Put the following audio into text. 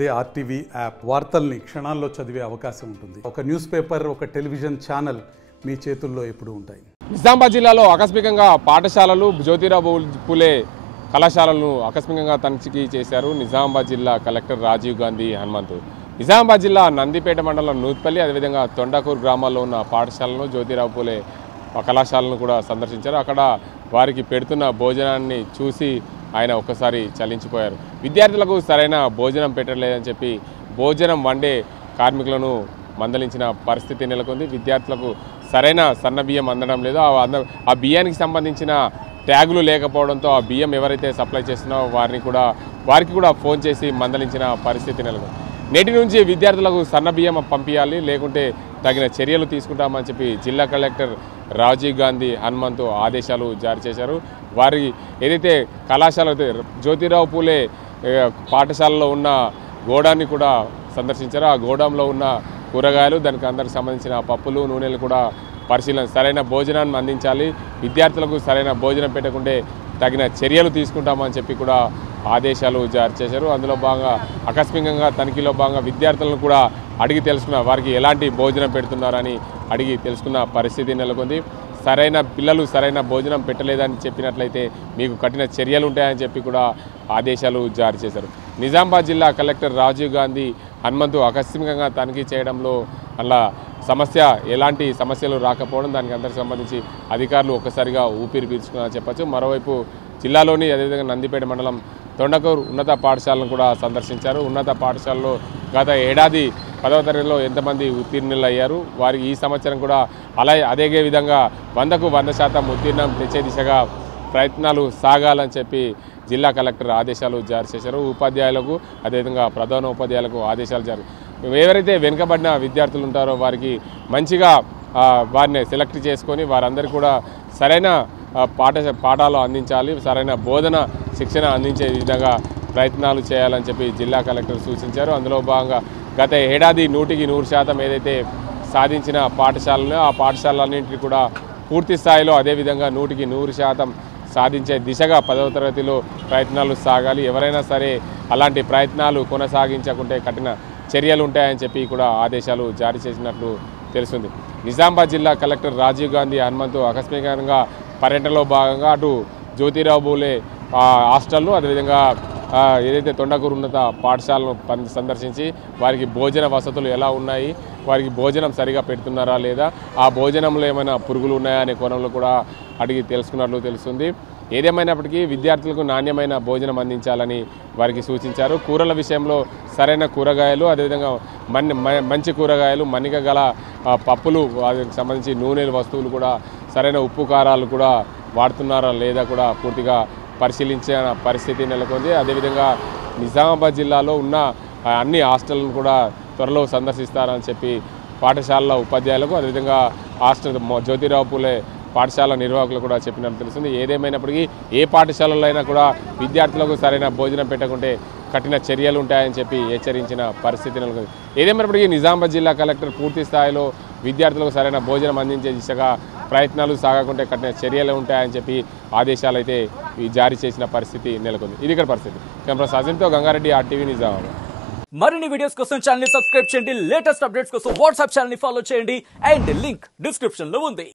అదే RTV app వార్తల్ని క్షణాల్లో చదివే అవకాశం ఉంటుంది. ఒక న్యూస్ పేపర్, ఒక టెలివిజన్ ఛానల్ మీ చేతుల్లో ఎప్పుడూ ఉంటాయి. నిజామాబాద్ జిల్లాలో ఆకస్మికంగా పాఠశాలలు, జ్యోతిరావు పూలే కళాశాలలను ఆకస్మికంగా తనిఖీ చేశారు నిజామాబాద్ జిల్లా కలెక్టర్ రాజీవ్ గాంధీ హనుమంతు. నిజామాబాద్ జిల్లా నందిపేట మండలం నూత్పల్లి, అదేవిధంగా తొండకూరు గ్రామాల్లో ఉన్న పాఠశాలను, జ్యోతిరావు పూలే కళాశాలను కూడా సందర్శించారు. అక్కడ వారికి పెడుతున్న భోజనాన్ని చూసి ఆయన ఒక్కసారి చలించిపోయారు. విద్యార్థులకు సరైన భోజనం పెట్టలేదని చెప్పి భోజనం వండే కార్మికులను మందలించిన పరిస్థితి నెలకొంది. విద్యార్థులకు సరైన సన్న బియ్యం అందడం లేదు. ఆ బియ్యానికి సంబంధించిన ట్యాగులు లేకపోవడంతో ఆ బియ్యం ఎవరైతే సప్లై చేస్తున్నారో వారికి కూడా ఫోన్ చేసి మందలించిన పరిస్థితి నెలకొంది. నేటి నుంచి విద్యార్థులకు సన్న బియ్యం పంపించాలి, లేకుంటే తగిన చర్యలు తీసుకుంటామని చెప్పి జిల్లా కలెక్టర్ రాజీవ్ గాంధీ హనుమంతు ఆదేశాలు జారీ చేశారు. వారి ఏదైతే కళాశాల జ్యోతిరావు పూలే పాఠశాలలో ఉన్న గోడాన్ని కూడా సందర్శించారు. ఆ గోడంలో ఉన్న కూరగాయలు, దానికి అందరికి సంబంధించిన పప్పులు, నూనెలు కూడా పరిశీలన, సరైన భోజనాన్ని అందించాలి, విద్యార్థులకు సరైన భోజనం పెట్టకుంటే తగిన చర్యలు తీసుకుంటామని చెప్పి కూడా ఆదేశాలు జారీ చేశారు. అందులో భాగంగా ఆకస్మికంగా తనిఖీలో భాగంగా విద్యార్థులను కూడా అడిగి తెలుసుకున్న, వారికి ఎలాంటి భోజనం పెడుతున్నారని అడిగి తెలుసుకున్న పరిస్థితి నెలకొంది. పిల్లలు సరైన భోజనం పెట్టలేదని చెప్పినట్లయితే మీకు కఠిన చర్యలు ఉంటాయని చెప్పి కూడా ఆదేశాలు జారీ చేశారు. నిజామాబాద్ జిల్లా కలెక్టర్ రాజీవ్ గాంధీ హనుమంతు ఆకస్మికంగా తనిఖీ చేయడంలో అలా ఎలాంటి సమస్యలు రాకపోవడం, దానికి అందరికి సంబంధించి అధికారులు ఒక్కసారిగా ఊపిరి పీల్చుకున్నారని చెప్పచ్చు. మరోవైపు జిల్లాలోని అదేవిధంగా నందిపేట మండలం తొండకూరు ఉన్నత పాఠశాలను కూడా సందర్శించారు. ఉన్నత పాఠశాలలో గత ఏడాది 10వ తరగతిలో ఎంతమంది ఉత్తీర్ణులు అయ్యారు, వారికి ఈ సంవత్సరం కూడా అదే విధంగా 100కు 100% ఉత్తీర్ణం తెచ్చే దిశగా ప్రయత్నాలు సాగాలని చెప్పి జిల్లా కలెక్టర్ ఆదేశాలు జారీ చేశారు. ఉపాధ్యాయులకు, అదేవిధంగా ప్రధాన ఉపాధ్యాయులకు ఆదేశాలు జారీ. ఎవరైతే వెనుకబడిన విద్యార్థులు ఉంటారో వారికి మంచిగా వారిని సెలెక్ట్ చేసుకొని వారందరికీ కూడా సరైన పాఠాలు అందించాలి, సరైన బోధన శిక్షణ అందించే విధంగా ప్రయత్నాలు చేయాలని చెప్పి జిల్లా కలెక్టర్ సూచించారు. అందులో భాగంగా గత ఏడాది 100కి 100% ఏదైతే సాధించిన పాఠశాలలో ఆ పాఠశాలన్నింటినీ కూడా పూర్తి స్థాయిలో అదేవిధంగా 100కి 100% సాధించే దిశగా 10వ తరగతిలో ప్రయత్నాలు సాగాలి. ఎవరైనా సరే అలాంటి ప్రయత్నాలు కొనసాగించకుంటే కఠిన చర్యలు ఉంటాయని చెప్పి కూడా ఆదేశాలు జారీ చేసినట్లు తెలుస్తుంది. నిజామాబాద్ జిల్లా కలెక్టర్ రాజీవ్ గాంధీ హనుమంతు ఆకస్మికంగా పర్యటనలో భాగంగా అటు జ్యోతిరావు పూలే హాస్టల్ను, అదేవిధంగా ఏదైతే తొండకూరు ఉన్నత పాఠశాలను సందర్శించి వారికి భోజన వసతులు ఎలా ఉన్నాయి, వారికి భోజనం సరిగా పెడుతున్నారా లేదా, ఆ భోజనంలో ఏమైనా పురుగులు ఉన్నాయా అనే కోణంలో కూడా అడిగి తెలుసుకున్నట్లు తెలుస్తుంది. ఏదేమైనప్పటికీ విద్యార్థులకు నాణ్యమైన భోజనం అందించాలని వారికి సూచించారు. కూరల విషయంలో సరైన కూరగాయలు, అదేవిధంగా మంచి కూరగాయలు, మన్నిక గల పప్పులు, వాటికి సంబంధించి నూనెలు వస్తువులు కూడా సరైన ఉప్పు కారాలు కూడా వాడుతున్నారా లేదా కూడా పూర్తిగా పరిశీలించిన పరిస్థితి నెలకొంది. అదేవిధంగా నిజామాబాద్ జిల్లాలో ఉన్న అన్ని హాస్టళ్లను కూడా త్వరలో సందర్శిస్తారని చెప్పి పాఠశాలల ఉపాధ్యాయులకు, అదేవిధంగా హాస్టల్ జ్యోతిరావు పూలే పాఠశాల నిర్వాహకులు కూడా చెప్పినట్టు తెలుస్తుంది. ఏదేమైనప్పటికీ ఏ పాఠశాలలో అయినా కూడా విద్యార్థులకు సరైన భోజనం పెట్టకుంటే కఠిన చర్యలు ఉంటాయని చెప్పి హెచ్చరించిన పరిస్థితి నెలకొంది. ఏదేమైనప్పటికీ నిజామాబాద్ జిల్లా కలెక్టర్ పూర్తి స్థాయిలో విద్యార్థులకు సరైన భోజనం అందించే దిశగా ప్రయత్నాలు సాగకుంటే కఠిన చర్యలు ఉంటాయని చెప్పి ఆదేశాలు అయితే జారీ చేసిన పరిస్థితి నెలకొంది. ఇది ఇక్కడ పరిస్థితి. కెమెరా సాజిన్తో గంగారెడ్డి, ఆర్టీవీ, నిజామాబాద్. మరిన్ని వీడియోస్ కోసం ఛానల్ ని సబ్స్క్రైబ్ చేయండి, లేటెస్ట్ అప్డేట్స్ కోసం వాట్సాప్ ఛానల్ ని ఫాలో చేయండి అండ్ లింక్ డిస్క్రిప్షన్ లో ఉంది.